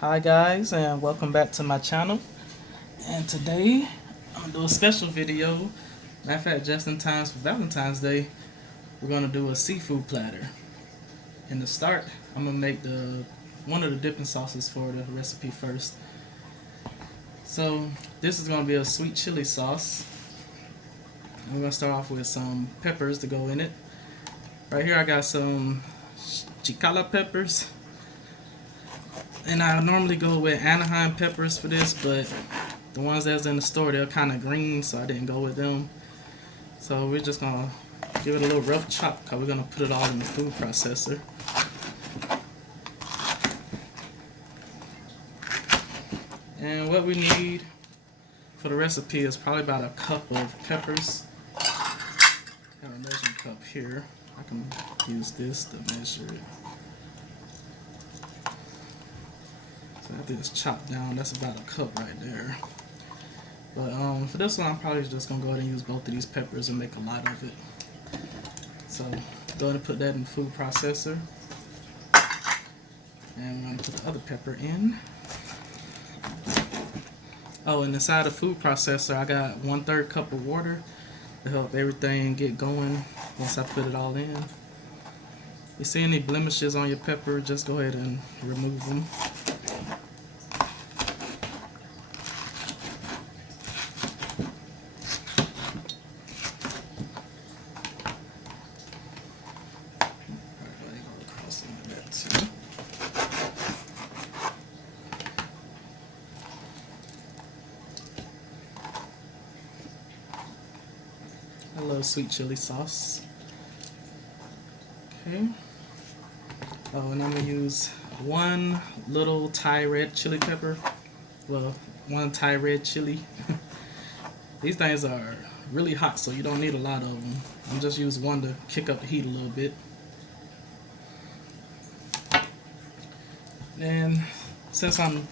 Hi guys, and welcome back to my channel. And today I'm gonna do a special video. Matter of fact, just in time for Valentine's Day, we're gonna do a seafood platter. In the start, I'm gonna make one of the dipping sauces for the recipe first. So this is gonna be a sweet chili sauce. I'm gonna start off with some peppers to go in it. Right here I got some chicala peppers. And I normally go with Anaheim peppers for this, but the ones that's in the store, they're kind of green, so I didn't go with them. So we're just gonna give it a little rough chop, because we're gonna put it all in the food processor. And what we need for the recipe is probably about a cup of peppers. I have a measuring cup here. I can use this to measure it. So after it's chopped down, that's about a cup right there. But for this one, I'm probably just gonna go ahead and use both of these peppers and make a lot of it. So go ahead and put that in the food processor. And we're gonna put the other pepper in. Oh, and inside the food processor, I got 1/3 cup of water to help everything get going once I put it all in. You see any blemishes on your pepper, just go ahead and remove them. I love sweet chili sauce. Okay. Oh, and I'm gonna use one little Thai red chili pepper. Well, one Thai red chili. These things are really hot, so you don't need a lot of them. I'm just use one to kick up the heat a little bit. And since I'm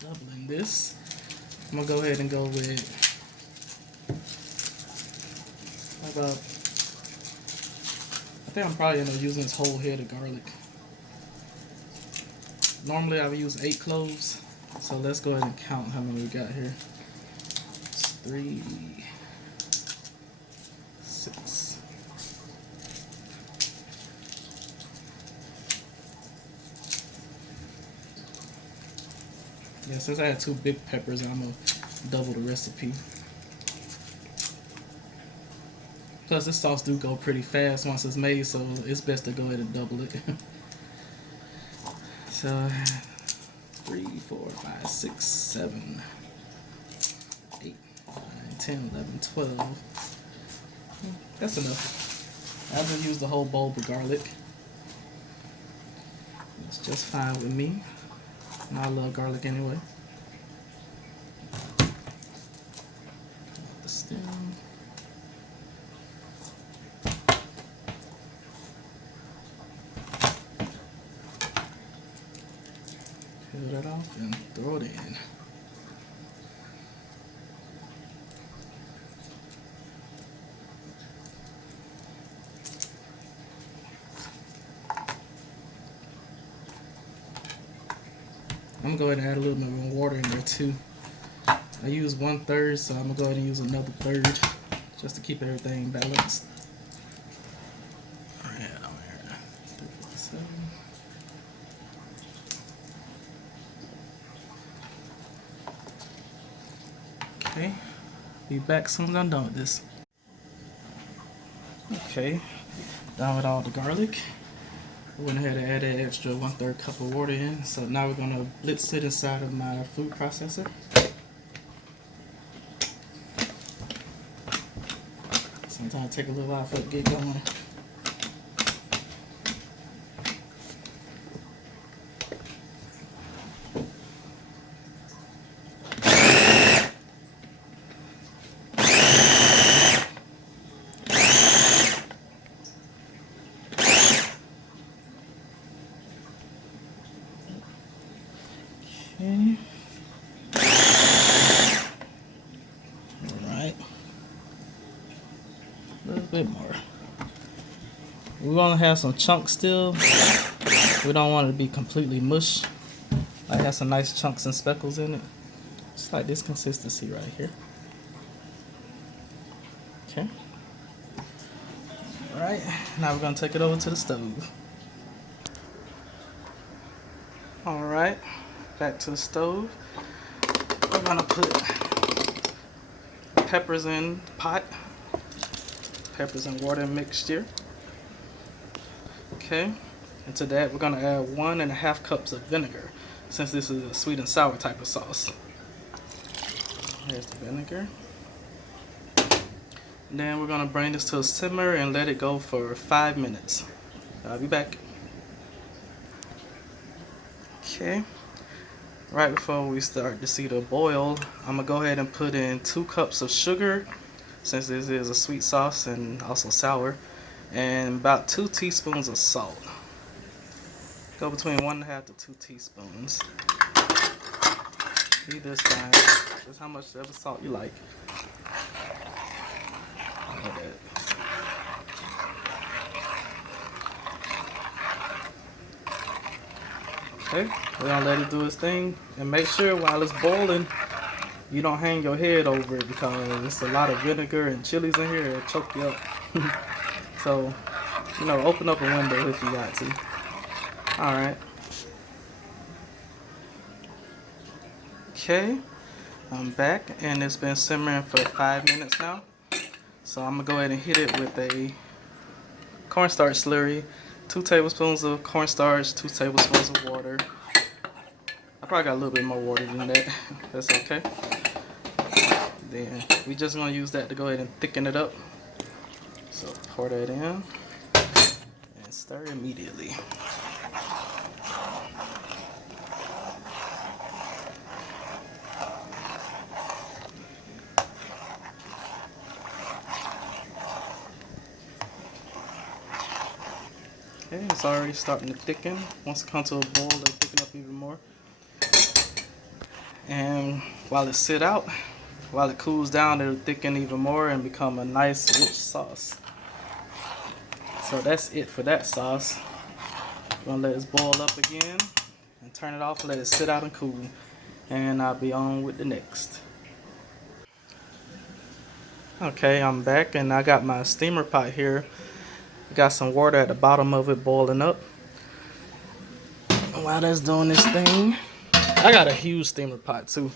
doubling this, I'm gonna go ahead and go with about, I think I'm probably gonna use this whole head of garlic. Normally I would use 8 cloves, so let's go ahead and count how many we got here. It's 3, 6. Yeah, since I had 2 big peppers, I'm gonna double the recipe. Plus, this sauce do go pretty fast once it's made, so it's best to go ahead and double it. So, 3, 4, 5, 6, 7, 8, 9, 10, 11, 12. That's enough. I haven't used the whole bulb of garlic. It's just fine with me. And I love garlic anyway. The stem. Peel that off and throw it in. I'm gonna go ahead and add a little bit more water in there too. I use 1/3, so I'm gonna go ahead and use another 1/3 just to keep everything balanced. Alright, on here. 3, 4, 7. Okay, be back soon as I'm done with this. Okay, done with all the garlic. I went ahead and added an extra 1/3 cup of water in. So now we're gonna blitz it inside of my food processor. Sometimes it take a little while for it to get going. Okay. Alright. A little bit more. We want to have some chunks still. We don't want it to be completely mush. Like has some nice chunks and speckles in it. Just like this consistency right here. Okay. Alright, now we're gonna take it over to the stove. Alright, back to the stove. We're gonna put peppers in the pot. Peppers and water mixture. Okay, and to that we're gonna add 1.5 cups of vinegar, since this is a sweet and sour type of sauce. There's the vinegar. And then we're gonna bring this to a simmer and let it go for 5 minutes. I'll be back. Okay, right before we start to see the boil, I'm gonna go ahead and put in 2 cups of sugar, since this is a sweet sauce and also sour, and about 2 teaspoons of salt. Go between 1.5 to 2 teaspoons. Be this time, just how much ever salt you like. Like that. Okay, we're gonna let it do its thing, and make sure while it's boiling, you don't hang your head over it, because it's a lot of vinegar and chilies in here, it'll choke you up. So, you know, open up a window if you got to. Alright. Okay, I'm back, and it's been simmering for 5 minutes now. So I'm gonna go ahead and hit it with a cornstarch slurry. 2 tablespoons of cornstarch, 2 tablespoons of water. I probably got a little bit more water than that. That's okay. Then we just gonna use that to go ahead and thicken it up. So pour that in and stir immediately. Okay, it's already starting to thicken. Once it comes to a boil, it'll thicken up even more. And while it sit out, while it cools down, it'll thicken even more and become a nice rich sauce. So that's it for that sauce. We're gonna let this boil up again and turn it off and let it sit out and cool. And I'll be on with the next. Okay, I'm back, and I got my steamer pot here. Got some water at the bottom of it boiling up. While that's doing this thing, I got a huge steamer pot too.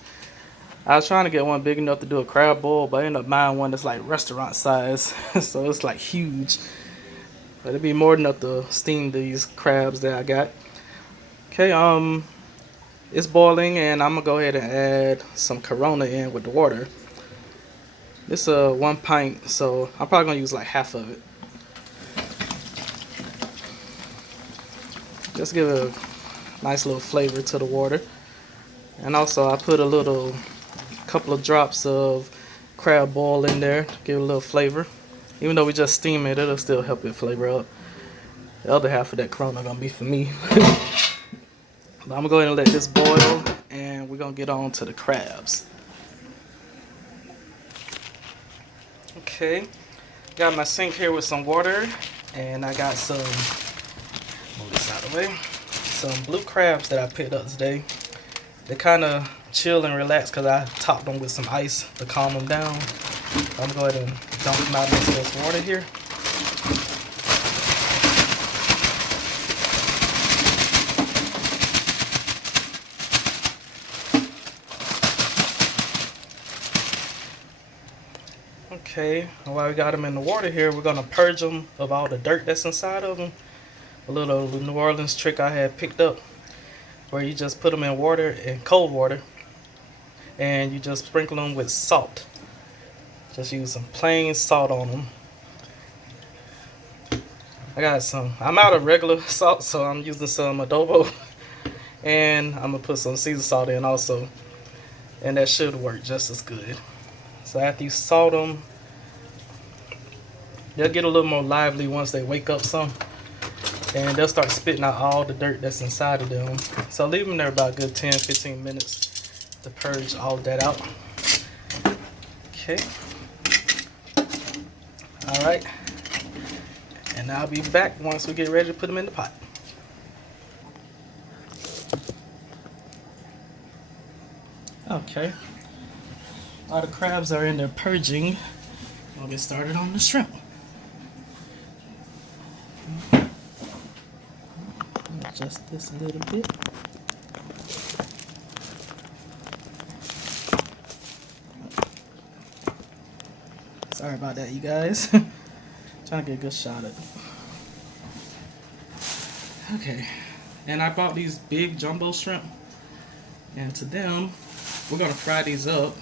I was trying to get one big enough to do a crab boil, but I ended up buying one that's like restaurant size. So it's like huge. But it'd be more than enough to steam these crabs that I got. Okay, it's boiling, and I'm gonna go ahead and add some Corona in with the water. This is 1 pint, so I'm probably gonna use like half of it. Just give a nice little flavor to the water. And also I put a couple of drops of crab boil in there to give it a little flavor. Even though we just steam it, it'll still help it flavor up. The other half of that Corona gonna be for me. But I'm gonna go ahead and let this boil, and we're gonna get on to the crabs. Okay, got my sink here with some water, and I got some, move this out of the way, some blue crabs that I picked up today. They're kind of chill and relaxed because I topped them with some ice to calm them down. I'm gonna go ahead and dump them out into this water here. Okay, while we got them in the water here, we're gonna purge them of all the dirt that's inside of them. A little New Orleans trick I had picked up, where you just put them in water, in cold water, and you just sprinkle them with salt. Just use some plain salt on them. I'm out of regular salt, so I'm using some adobo, and I'm gonna put some Caesar salt in also, and that should work just as good. So after you salt them, they'll get a little more lively once they wake up some, and they'll start spitting out all the dirt that's inside of them. So leave them there about a good 10-15 minutes to purge all of that out. Okay. Alright. And I'll be back once we get ready to put them in the pot. Okay, while the crabs are in there purging, I'll get started on the shrimp. Adjust this a little bit. Sorry about that, you guys. Trying to get a good shot at it. Okay, and I bought these big jumbo shrimp, and to them, we're gonna fry these up.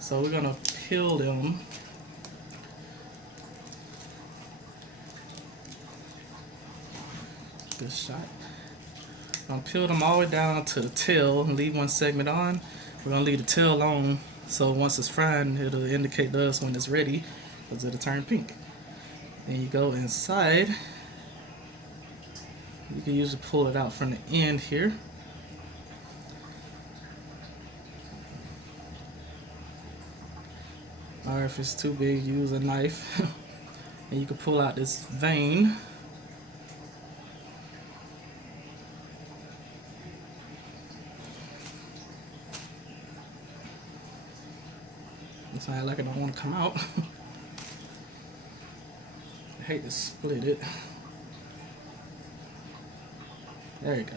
So we're gonna peel them. Good shot. I'm gonna peel them all the way down to the tail and leave one segment on. We're gonna leave the tail on, so once it's frying, it'll indicate to us when it's ready, because it'll turn pink. Then you go inside. You can usually pull it out from the end here. Or if it's too big, use a knife. And you can pull out this vein. It's not like I don't want to come out. I hate to split it. There you go.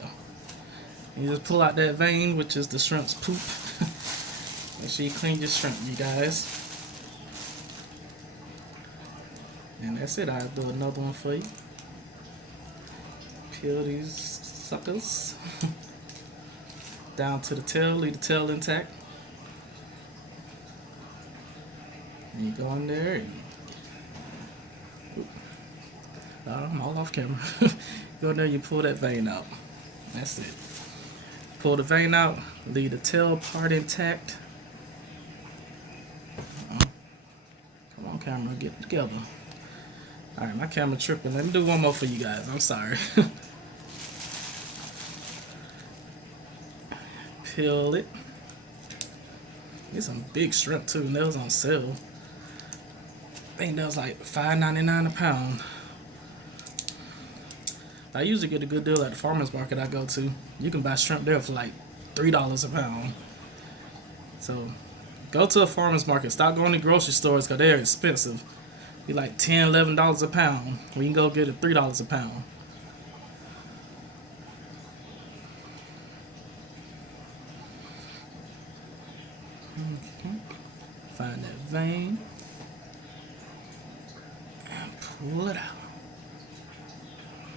You just pull out that vein, which is the shrimp's poop. Make sure you clean your shrimp, you guys. And that's it. I'll do another one for you. Peel these suckers down to the tail. Leave the tail intact. And you go in there. I'm all off camera. Go in there, you pull that vein out. That's it. Pull the vein out. Leave the tail part intact. Come on, camera, get it together. Alright, my camera tripping. Let me do one more for you guys. I'm sorry. Peel it. These some big shrimp too, and they was on sale. I think that was like $5.99 a pound. I usually get a good deal at the farmer's market I go to. You can buy shrimp there for like $3 a pound. So go to a farmer's market. Stop going to grocery stores because they're expensive. Be like $10, $11 a pound. We can go get it $3 a pound. Okay. Find that vein and pull it out.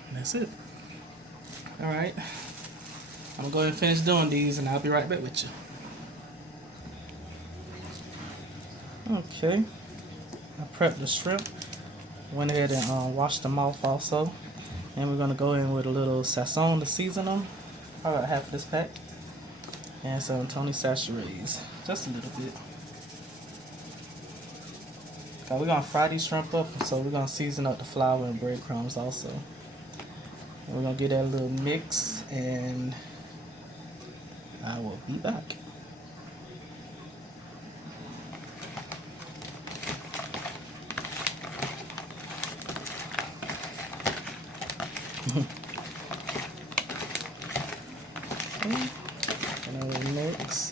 And that's it. Alright. I'm gonna go ahead and finish doing these and I'll be right back with you. Okay. I prepped the shrimp. Went ahead and washed them off also. And we're gonna go in with a little sazon to season them. About half of this pack. And some Tony Sachets. Just a little bit. Okay, we're gonna fry these shrimp up, so we're gonna season up the flour and breadcrumbs also. And we're gonna get that little mix, and I will be back. Okay. Another mix.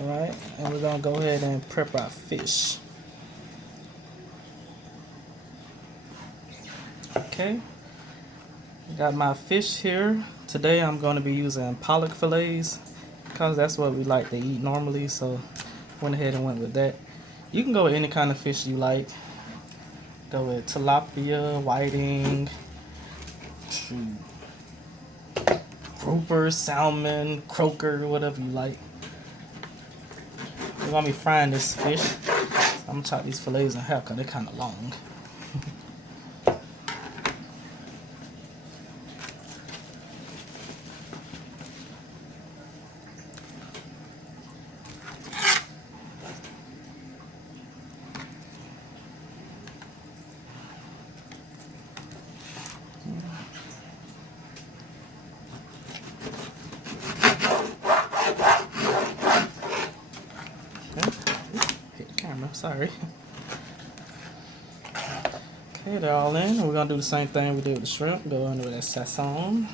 Alright, and we're gonna go ahead and prep our fish. Okay, got my fish here. Today I'm going to be using pollock fillets because that's what we like to eat normally, so went ahead and went with that. You can go with any kind of fish you like. Go with tilapia, whiting, grouper, salmon, croaker, whatever you like. We're going to be frying this fish. I'm going to chop these fillets in half because they're kind of long. Sorry. Okay, they're all in. We're gonna do the same thing we did with the shrimp. Go in with that sazon.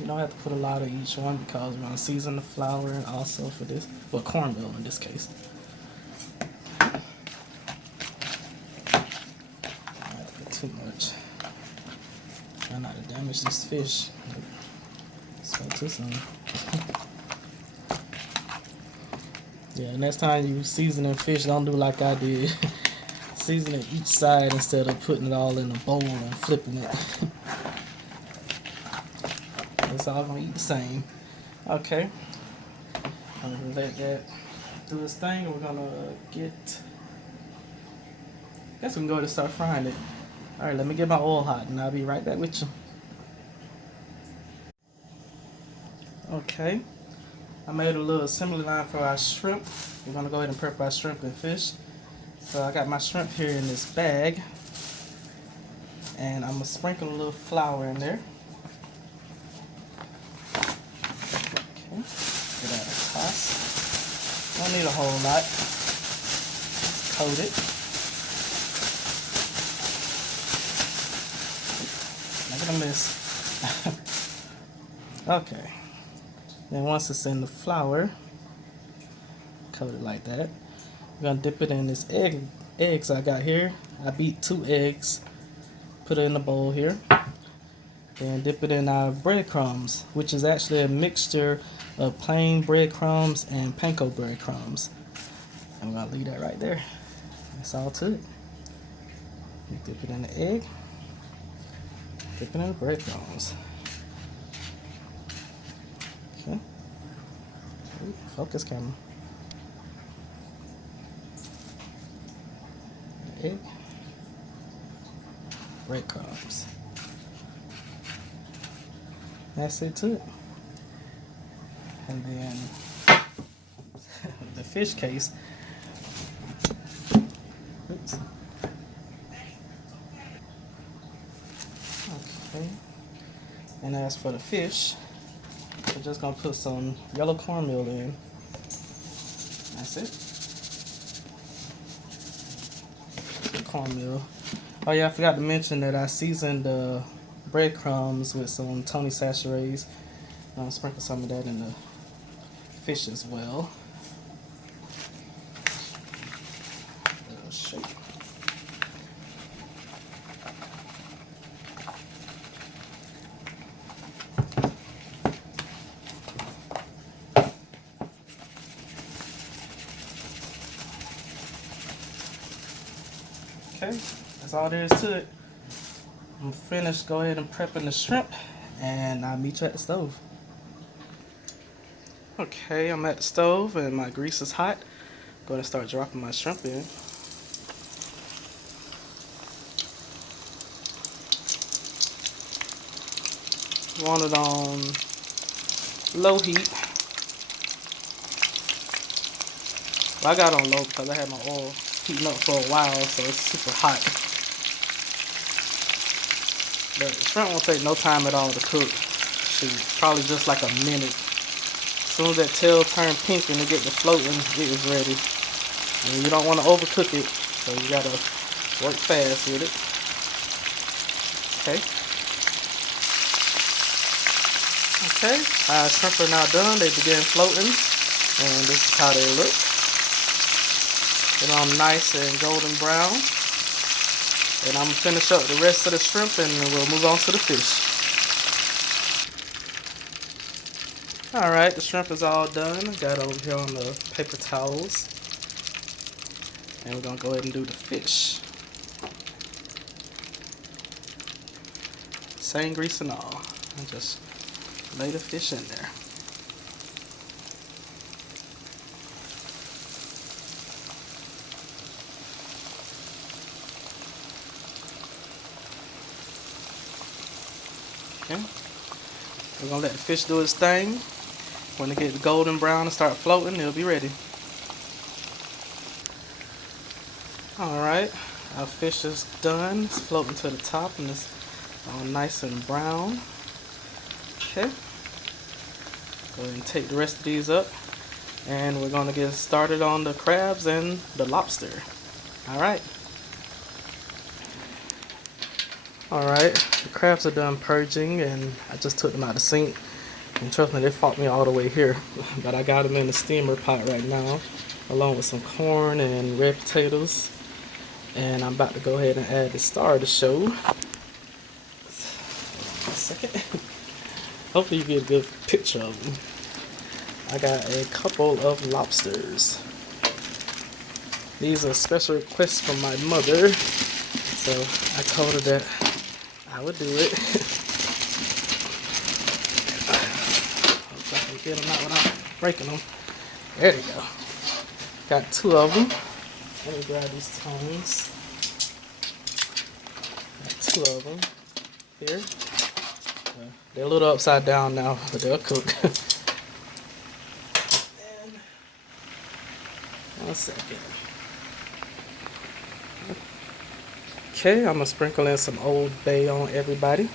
You don't have to put a lot of each one because we're going to season the flour and also for this, well, cornmeal in this case. Not put too much. Try not to damage this fish. So too soon. Yeah, next time you seasoning fish, don't do like I did. Seasoning each side instead of putting it all in a bowl and flipping it. It's all gonna eat the same. Okay. I'm gonna let that do its thing. We're gonna guess we can go ahead and start frying it. Alright, let me get my oil hot and I'll be right back with you. Okay. I made a little assembly line for our shrimp. We're gonna go ahead and prep our shrimp and fish. So I got my shrimp here in this bag. And I'm gonna sprinkle a little flour in there. Okay, get that a toss. Don't need a whole lot. Just coat it. Make it a mess. Okay. Then once it's in the flour, coat it like that. We're gonna dip it in this eggs I got here. I beat 2 eggs, put it in the bowl here. Then dip it in our breadcrumbs, which is actually a mixture of plain breadcrumbs and panko breadcrumbs. I'm gonna leave that right there. That's all to it. Dip it in the egg, dip it in the breadcrumbs. Okay. Ooh, focus camera. Egg, breadcrumbs. That's it to it. And then the fish case. Oops. Okay. And as for the fish, we're just gonna put some yellow cornmeal in. That's it. Cornmeal. Oh yeah, I forgot to mention that I seasoned the breadcrumbs with some Tony Sachets. I'll sprinkle some of that in the fish as well. Shake. Okay, that's all there is to it. I'm finished. Go ahead and prepping the shrimp, and I'll meet you at the stove. Okay, I'm at the stove and my grease is hot. Going to start dropping my shrimp in. Want it on low heat. Well, I got on low because I had my oil heating up for a while, so it's super hot. But the shrimp won't take no time at all to cook. Shoot, probably just like a minute. As soon as that tail turns pink and it gets to floating, it is ready. And you don't want to overcook it, so you gotta work fast with it. Okay. Okay, our shrimp are now done. They begin floating, and this is how they look. Get them nice and golden brown. And I'm gonna finish up the rest of the shrimp, and we'll move on to the fish. Alright, the shrimp is all done. Got over here on the paper towels. And we're gonna go ahead and do the fish. Same grease and all. And just lay the fish in there. Okay. We're gonna let the fish do its thing. When it gets golden brown and start floating, it'll be ready. Alright, our fish is done. It's floating to the top and it's all nice and brown. Okay. Go ahead and take the rest of these up. And we're gonna get started on the crabs and the lobster. Alright. Alright, the crabs are done purging and I just took them out of the sink. And trust me, they fought me all the way here. But I got them in the steamer pot right now, along with some corn and red potatoes. And I'm about to go ahead and add the star of the show. Hold on a second. Hopefully you get a good picture of them. I got a couple of lobsters. These are special requests from my mother. So I told her that I would do it. Hope I can get them out without breaking them. There you go. Got 2 of them. Let me grab these tongs. Got 2 of them here. They're a little upside down now, but they'll cook. And 1 second. Okay, I'm gonna sprinkle in some Old Bay on everybody.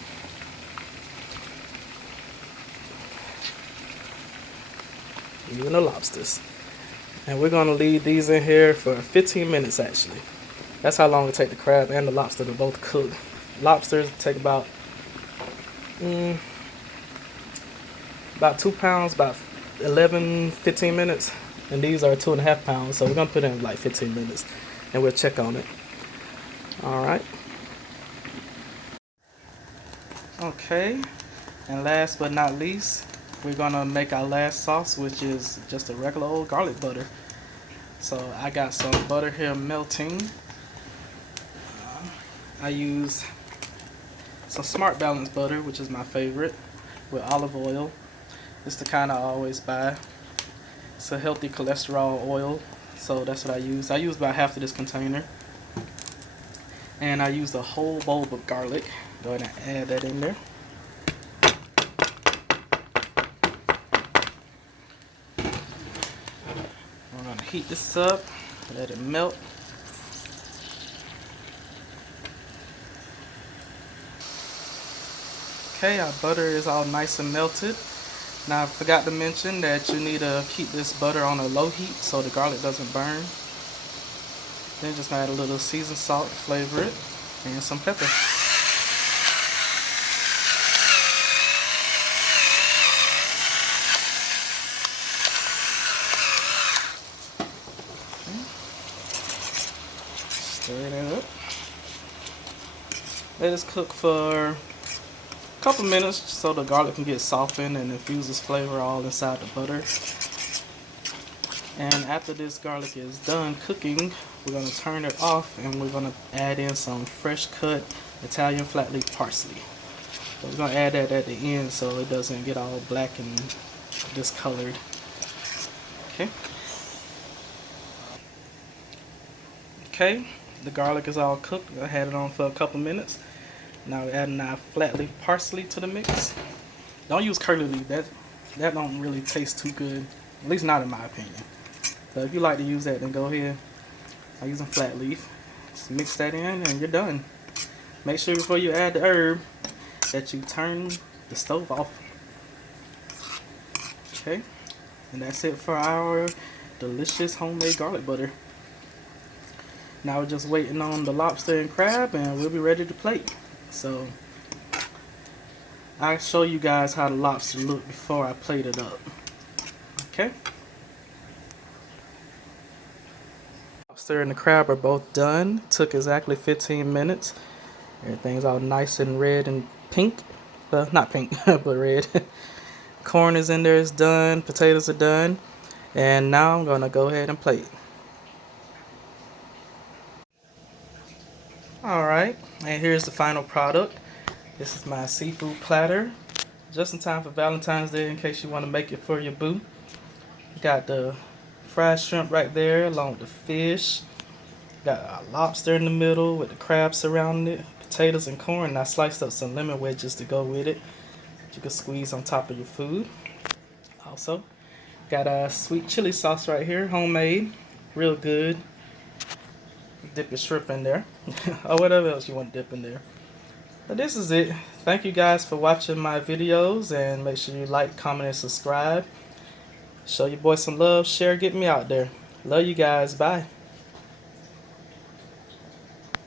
Even the lobsters. And we're gonna leave these in here for 15 minutes actually. That's how long it takes the crab and the lobster to both cook. Lobsters take about 2 pounds, about 11-15 minutes. And these are 2.5 pounds, so we're gonna put in like 15 minutes and we'll check on it. Alright. Okay, and last but not least, we're gonna make our last sauce, which is just a regular old garlic butter. So I got some butter here melting. I use some Smart Balance butter, which is my favorite, with olive oil. It's the kind I always buy. It's a healthy cholesterol oil, so that's what I use. I use about half of this container. And I used a whole bowl of garlic. Go ahead and add that in there. We're going to heat this up, let it melt. Okay, our butter is all nice and melted. Now I forgot to mention that you need to keep this butter on a low heat so the garlic doesn't burn. Then just add a little seasoned salt to flavor it, and some pepper. Okay. Stir that up. Let this cook for a couple minutes so the garlic can get softened and infuse its flavor all inside the butter. And after this garlic is done cooking, we're going to turn it off and we're going to add in some fresh cut Italian flat leaf parsley. So we're going to add that at the end so it doesn't get all black and discolored. Okay. Okay, the garlic is all cooked. I had it on for a couple minutes. Now we're adding our flat leaf parsley to the mix. Don't use curly leaf. That don't really taste too good. At least not in my opinion. So if you like to use that, then go ahead. I'm using flat leaf. Just mix that in and you're done. Make sure before you add the herb that you turn the stove off. Okay, and that's it for our delicious homemade garlic butter. Now we're just waiting on the lobster and crab and we'll be ready to plate. So I'll show you guys how the lobster look before I plate it up. Okay. Lobster and the crab are both done. Took exactly 15 minutes. Everything's all nice and red and pink. Not pink, but red. Corn is in there, it's done. Potatoes are done. And now I'm gonna go ahead and plate. Alright, and here's the final product. This is my seafood platter. Just in time for Valentine's Day in case you want to make it for your boo. Got the fried shrimp right there along with the fish. Got a lobster in the middle with the crab surrounding it. Potatoes and corn. And I sliced up some lemon wedges to go with it. You can squeeze on top of your food. Also, got a sweet chili sauce right here, homemade. Real good. Dip your shrimp in there. Or whatever else you want to dip in there. But this is it. Thank you guys for watching my videos, and make sure you like, comment, and subscribe. Show your boy some love. Share, get me out there. Love you guys. Bye.